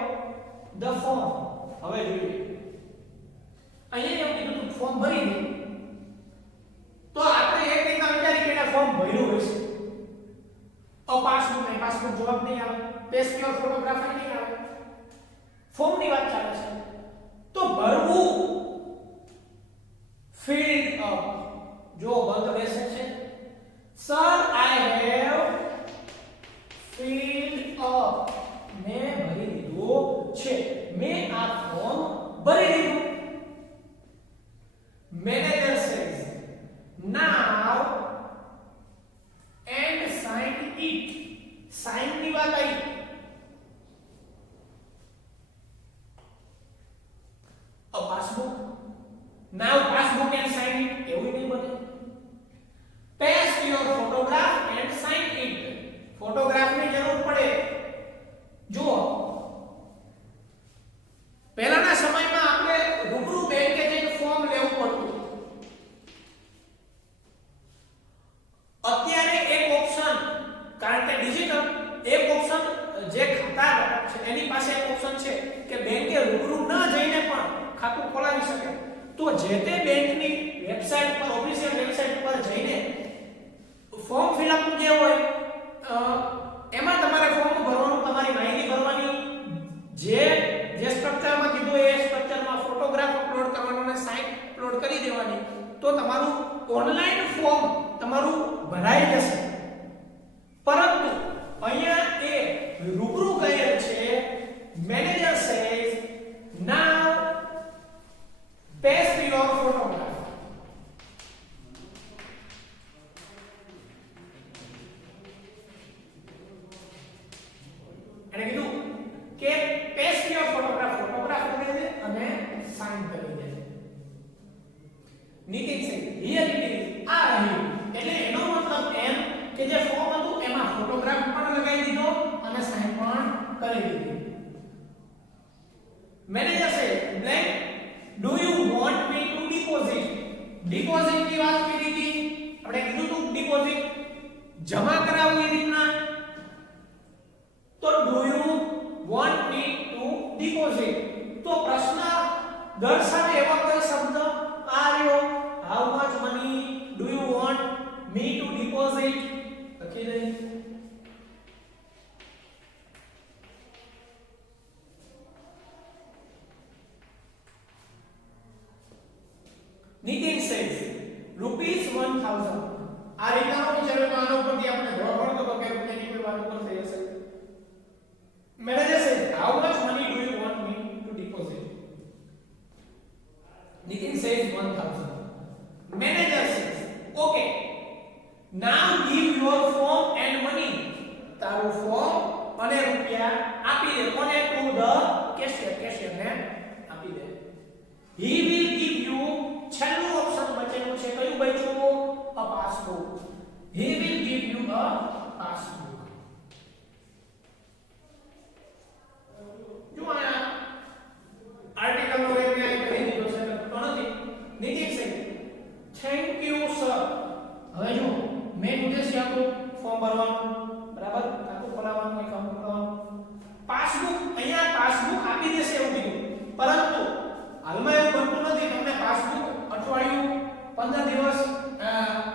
the form. હવે જોઈએ અહીંયા એવું કીધું તું ફોર્મ ભરી દે તો આપણે એક રીતના વિચારી કે આ ફોર્મ ભર્યું હશે. પાસબુક નહીં, પાસબુક જવાબ નહીં આવે. પેસ્ટ યોર ફોટોગ્રાફ નહીં આવે. ફોર્મ ની વાત ચાલે છે તો ભરવું ફિલ્ડ અપ. જો બંધ બેસે છે sir I have field up. મેં ભરી દીધું છે. મેં આ ફોર્મ ભરી દીધું. Manager says now and sign it. sign ની વાત આવી. a passbook. now passbook and sign it એવું નહીં બને. paste your photograph and sign it. Photograph ની જરૂર પડે. જુઓ પહેલાના સમયમાં આપણે રૂબરૂ બેંકે જઈને ફોર્મ લેવું પડતું. અત્યારે એક ઓપ્શન, કારણ કે ડિજિટલ એક ઓપ્શન જે ખાતા છે એની પાસે એક ઓપ્શન છે કે બેંકે રૂબરૂ ન જઈને પણ ખાતું ખોલાવી શકે. તો જે તે બેંકની વેબસાઈટ પર, ઓફિશિયલ વેબસાઈટ પર જઈને ફોર્મ ફિલઅપ જે હોય એમાં તમારે ફોર્મ ભરવાનું, તમારી માહિતી ભરવાની, જે સ્ટ્રક્ચરમાં કીધું એ સ્ટ્રક્ચરમાં ફોટોગ્રાફ અપલોડ કરવાનો અને સાઇન અપલોડ કરી દેવાની. તો તમારું ઓનલાઈન ફોર્મ તમારું ભરાઈ જશે. પરંતુ અહીંયા એ રૂબરૂ કહેલ છે. Manager says now paste your photograph. એને કીધું કે paste your photograph. ફોટોગ્રાફ કરી દે અને સાઇન કરી દે. Nitin says here it is. આ રહ્યું. એટલે એનો મતલબ એમ કે જે ફોર્મ હતું એમાં ફોટોગ્રાફ પણ લગાવી દીધો અને સાઇન પણ કરી દીધી. મેનેજર સે blank do you want me to deposit. Deposit ની વાત કરી હતી આપણે, કીધું તું ડિપોઝિટ જમા કરાવવું એ રીતના. તો do you want me to deposit. તો પ્રશ્ન દર્શાવે એવા કોઈ શબ્દ આ રહ્યો. How much money do you want me to deposit. લખી દે. Nitin says ₹1000. આ રીતના વિચારો તો આના ઉપરથી આપણે ધોરણ તો કે રૂપિયાની કોઈ વાત ઉપર થઈ હશે. Manager says how much money do you want me to deposit? Nitin says 1000. Manager says okay, now give your form and money. તારું ફોર્મ અને રૂપિયા આપી દે કોને? ટુ ધ કેશિયર ને આપી દે. he will give you છેલ્લું ઓપ્શન બચેલું છે કયું બચ્યું? a passbook. he will give you a passbook. જો આ આર્ટિકલ નો એક ન્યાય કરી દીધો છે તો નથી. નીચે છે થેન્ક યુ સર. હવે જો મેન ઉદ્દેશ્ય આપણું ફોર્મ ભરવાનું બરાબર, ખાતું ખોલાવવાનું, એકાઉન્ટ ખોલાવવાનું. પાસબુક અહીંયા પાસબુક આપી દેશે એવું કીધું, પરંતુ હાલમાં એવું બનતું નથી. તમને પાસબુક અઠવાડિયું 15 દિવસ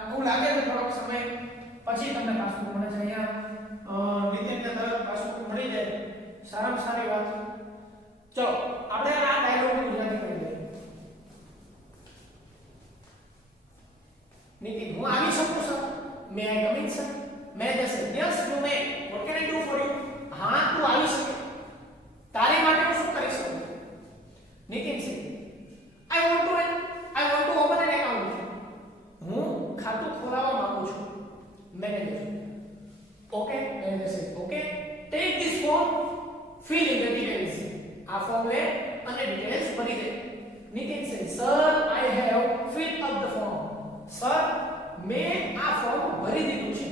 એવું લાગે છે, થોડોક સમય પછી તમને પાસબુક મળે છે. અહીંયા નીતિનને તરત પાસબુક મળી જાય, સારામાં સારી વાત. ચલો આપણે આ ડાયલોગને ગુજરાતી કરી દઈએ. નીતિન હું આવી શકું sir? May I come in sir? Manager said, yes, you may. What can I do for you? हाँ, तू आई सके. तारे माटे को શું કરી શકું? Nitin said, I want to open an account. હું ખાતું ખોલાવવા માંગુ છું. Manager, okay. Manager said, okay. Take this form, fill in the details. આ ફોર્મ લે અને ડિટેલ્સ ભરી દે. Nitin said, sir, I have filled up the form. Sir, મેં આ ફોર્મ ભરી દીધું છે.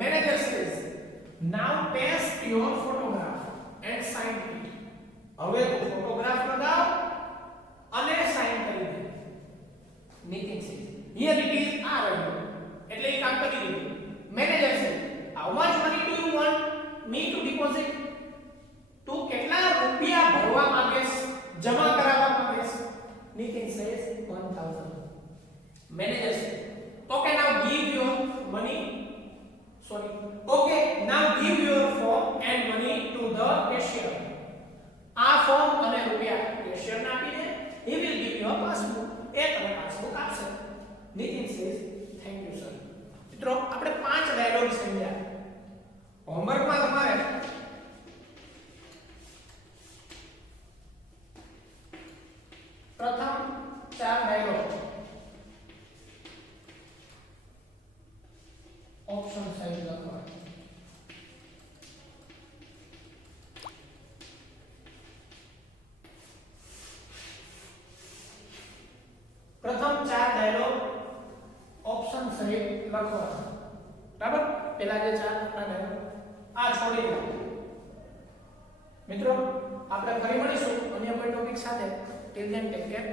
Manager says, now paste your photograph and sign it. હવે તો ફોટોગ્રાફ લગાવ અને સાઇન કરી દે. Nitin says, here it is R. એટલે એ કામ કરી દીધું. Manager says, how much money do you want me to deposit? તું કેટલા રૂપિયા ભરવા માંગેસ, જમા કરાવવા માંગેસ? Nitin says 1000. Manager says, okay, now give your money. Okay, now give your form and money to the cashier. આ ફોર્મ અને રૂપિયા કેશિયર ને આપી દે. he will give you a passbook. એ તમને પાસબુક આપશે. Nitin says thank you sir. મિત્રો આપણે 5 ડાયલોગ સમજ્યા. હોમવર્કમાં તમારે પ્રથમ 4 ડાયલોગ ऑप्शन साइड लखवा. प्रथम 4 डायलॉग ऑप्शन सहित लखवा. बराबर, पहला जे 4 આપણા ડાયલોગ આ છોડી દો. મિત્રો આપણે ફરી મળીશું અન્ય કોઈ ટોપિક સાથે. Till then take care.